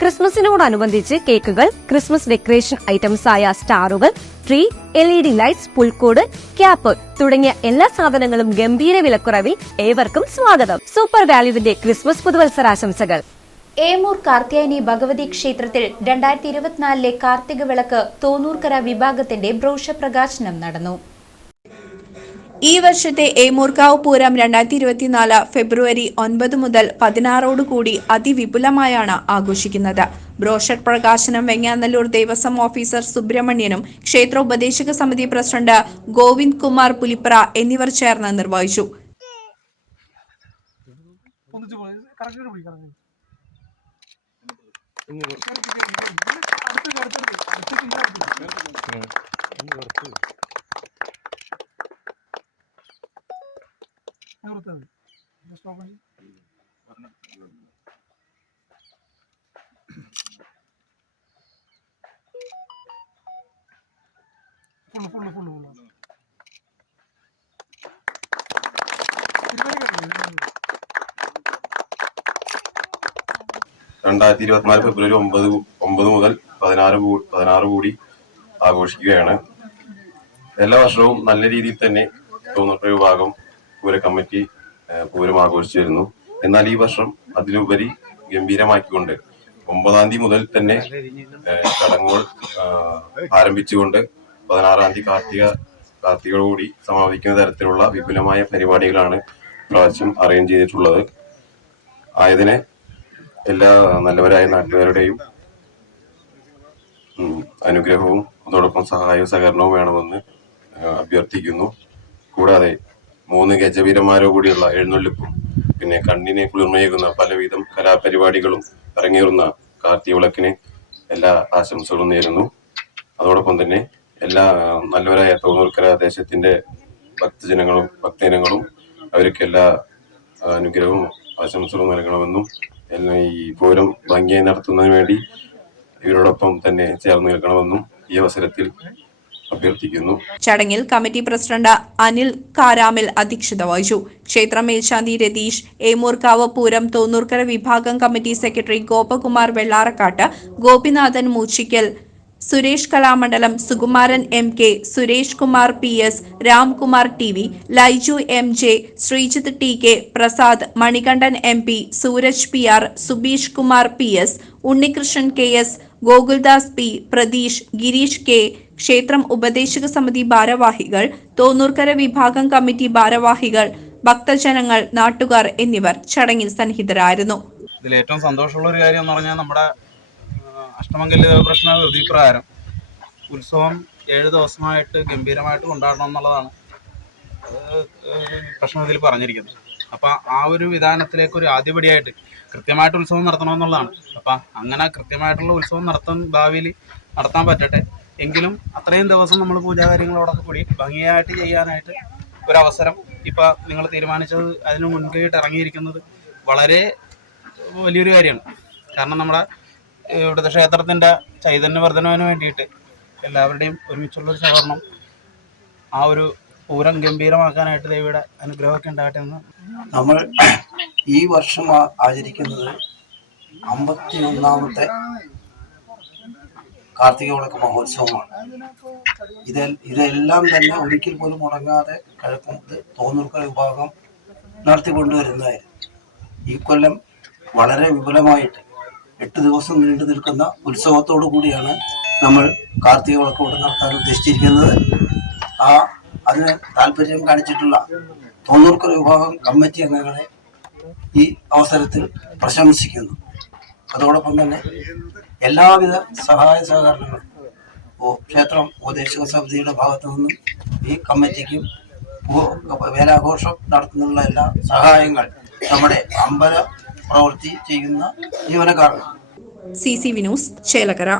ക്രിസ്മസിനോടനുബന്ധിച്ച് കേക്കുകൾ, Christmas decoration items ആയ സ്റ്റാറുകൾ, ട്രീ, LED ലൈറ്റ്സ്, പുൽക്കൂട്, ക്യാപ്പ് തുടങ്ങിയ എല്ലാ സാധനങ്ങളും ഗംഭീര വിലക്കുറവിൽ ഏവർക്കും സ്വാഗതം. സൂപ്പർ വാല്യുവിന്റെ ക്രിസ്മസ് പുതുവത്സരാശംസകൾ. ഏമൂർ കാർത്യായനി ഭഗവതി ക്ഷേത്രത്തിൽ 2024 കാർത്തിക വിളക്ക് തോന്നൂർക്കര വിഭാഗത്തിന്റെ ബ്രോഷർ പ്രകാശനം നടന്നു. ഈ വർഷത്തെ ഏമൂർക്കാവ് പൂരം 2024 ഫെബ്രുവരി 9 മുതൽ 16 കൂടി അതിവിപുലമായാണ് ആഘോഷിക്കുന്നത്. ബ്രോഷർ പ്രകാശനം വെങ്ങാനല്ലൂർ ദേവസ്വം ഓഫീസർ സുബ്രഹ്മണ്യനും ക്ഷേത്ര ഉപദേശക സമിതി പ്രസിഡന്റ് ഗോവിന്ദ് കുമാർ പുലിപ്ര എന്നിവർ ചേർന്ന് നിർവഹിച്ചു. ഫെബ്രുവരി 9 മുതൽ 16 കൂടി ആഘോഷിക്കുകയാണ്. എല്ലാ വർഷവും നല്ല രീതിയിൽ തന്നെ തോന്നൂർക്കര വിഭാഗം പൂര കമ്മിറ്റി പൂരം ആഘോഷിച്ചു വരുന്നു. എന്നാൽ ഈ വർഷം അതിലുപരി ഗംഭീരമാക്കിക്കൊണ്ട് 9-ാം തീയതി മുതൽ തന്നെ ചടങ്ങുകൾ ആരംഭിച്ചുകൊണ്ട് 16-ാം തീയതി കാർത്തികയോടുകൂടി സമാപിക്കുന്ന തരത്തിലുള്ള വിപുലമായ പരിപാടികളാണ് പ്രാവശ്യം അറേഞ്ച് ചെയ്തിട്ടുള്ളത്. ആയതിനെ എല്ലാ നല്ലവരായ നാട്ടുകാരുടെയും അനുഗ്രഹവും അതോടൊപ്പം സഹായവും സഹകരണവും വേണമെന്ന് അഭ്യർത്ഥിക്കുന്നു. കൂടാതെ 3 ഗജവീരന്മാരോ കൂടിയുള്ള എഴുന്നള്ളിപ്പും പിന്നെ കണ്ണിനെ കുളിർമയേകുന്ന പലവിധം കലാപരിപാടികളും അരങ്ങേറുന്ന കാർത്തിക വിളക്കിന് എല്ലാ ആശംസകളും നേരുന്നു. അതോടൊപ്പം തന്നെ എല്ലാ നല്ലവരായ തോന്നൂർക്കര ദേശത്തിന്റെ ഭക്തജനങ്ങളും അവർക്ക് എല്ലാ അനുഗ്രഹവും ആശംസകളും നൽകണമെന്നും ഈ പൂരം ഭംഗിയായി നടത്തുന്നതിന് വേണ്ടി ഇവരോടൊപ്പം തന്നെ ചേർന്ന് നിൽക്കണമെന്നും ഈ അവസരത്തിൽ അഭ്യർത്ഥിക്കുന്നു. ചടങ്ങിൽ കമ്മിറ്റി പ്രസിഡന്റ് അനിൽ കാരാമിൽ അധ്യക്ഷത വഹിച്ചു. ക്ഷേത്ര മേൽശാന്തി രതീഷ്, ഏമൂർക്കാവ് പൂരം തോന്നൂർക്കര വിഭാഗം committee secretary Gopakumar Vellarakkat, Gopinathan Moochikkal, Suresh Kalamandalam, Sukumaran MK, Suresh Kumar PS, Ramkumar TV, Laiju MJ, Sreejith TK, Prasad, Manikandan MP, Sooraj PR, Subeesh Kumar PS, Unnikrishnan KS, Gokuldas P, Pratheesh, Gireesh K, ക്ഷേത്രം ഉപദേശക സമിതി ഭാരവാഹികൾ, തോന്നൂർക്കര വിഭാഗം കമ്മിറ്റി ഭാരവാഹികൾ, ഭക്തജനങ്ങൾ, നാട്ടുകാർ എന്നിവർ ചടങ്ങിൽ സന്നിഹിതരായിരുന്നു. ഇതിൽ ഏറ്റവും സന്തോഷമുള്ള ഒരു കാര്യം എന്ന് പറഞ്ഞാൽ നമ്മുടെ അഷ്ടമംഗല്യ ദേവപ്രശ്ന വിധിപ്രകാരം ഉത്സവം 7 ദിവസമായിട്ട് ഗംഭീരമായിട്ട് കൊണ്ടാടണം എന്നുള്ളതാണ് പ്രശ്നത്തിൽ പറഞ്ഞിരിക്കുന്നത്. അപ്പം ആ ഒരു വിധാനത്തിലേക്ക് ഒരു ആദ്യപടിയായിട്ട് കൃത്യമായിട്ട് ഉത്സവം നടത്തണമെന്നുള്ളതാണ്. അപ്പം അങ്ങനെ കൃത്യമായിട്ടുള്ള ഉത്സവം ഭാവിയിൽ നടത്താൻ പറ്റട്ടെ. എങ്കിലും അത്രയും ദിവസം നമ്മൾ പൂജാകാര്യങ്ങളോടൊക്കെ കൂടി ഭംഗിയായിട്ട് ചെയ്യാനായിട്ട് ഒരവസരം ഇപ്പം നിങ്ങൾ തീരുമാനിച്ചത്, അതിന് മുൻകൈയിട്ട് ഇറങ്ങിയിരിക്കുന്നത് വളരെ വലിയൊരു കാര്യമാണ്. കാരണം നമ്മുടെ ഇവിടുത്തെ ക്ഷേത്രത്തിൻ്റെ ചൈതന്യവർദ്ധനവിന് വേണ്ടിയിട്ട് എല്ലാവരുടെയും ഒരുമിച്ചുള്ളൊരു സഹകരണം ആ ഒരു പൂരം ഗംഭീരമാക്കാനായിട്ട് ദേവിയുടെ അനുഗ്രഹമൊക്കെ ഉണ്ടാകട്ടെ എന്ന് നമ്മൾ ഈ വർഷം ആചരിക്കുന്നത് 51ാമത്തെ കാർത്തിക വിളക്ക് മഹോത്സവമാണ്. ഇതെല്ലാം തന്നെ ഒരിക്കൽ പോലും മുടങ്ങാതെ കഴക്കൂത്ത് തോന്നൂർക്കര വിഭാഗം നടത്തിക്കൊണ്ടുവരുന്നതായിരുന്നു. ഈ കൊല്ലം വളരെ വിപുലമായിട്ട് 8 ദിവസം നീണ്ടു നിൽക്കുന്ന ഉത്സവത്തോടു കൂടിയാണ് നമ്മൾ കാർത്തിക വിളക്ക് ഇവിടെ നടത്താൻ ഉദ്ദേശിച്ചിരിക്കുന്നത്. അതിന് താല്പര്യം കാണിച്ചിട്ടുള്ള തോന്നൂർക്കര വിഭാഗം കമ്മിറ്റി അംഗങ്ങളെ ഈ അവസരത്തിൽ പ്രശംസിക്കുന്നു. അതോടൊപ്പം തന്നെ എല്ലാവിധ സഹായ സഹകരണങ്ങളും ക്ഷേത്രം ഉപദേശക സമിതിയുടെ ഭാഗത്തു നിന്നും ഈ കമ്മിറ്റിക്കും വേലാഘോഷം നടത്തുന്നുള്ള എല്ലാ സഹായങ്ങൾ നമ്മുടെ അമ്പല പ്രവൃത്തി ചെയ്യുന്ന ജീവനക്കാർക്ക്. CCV news, Chelakkara.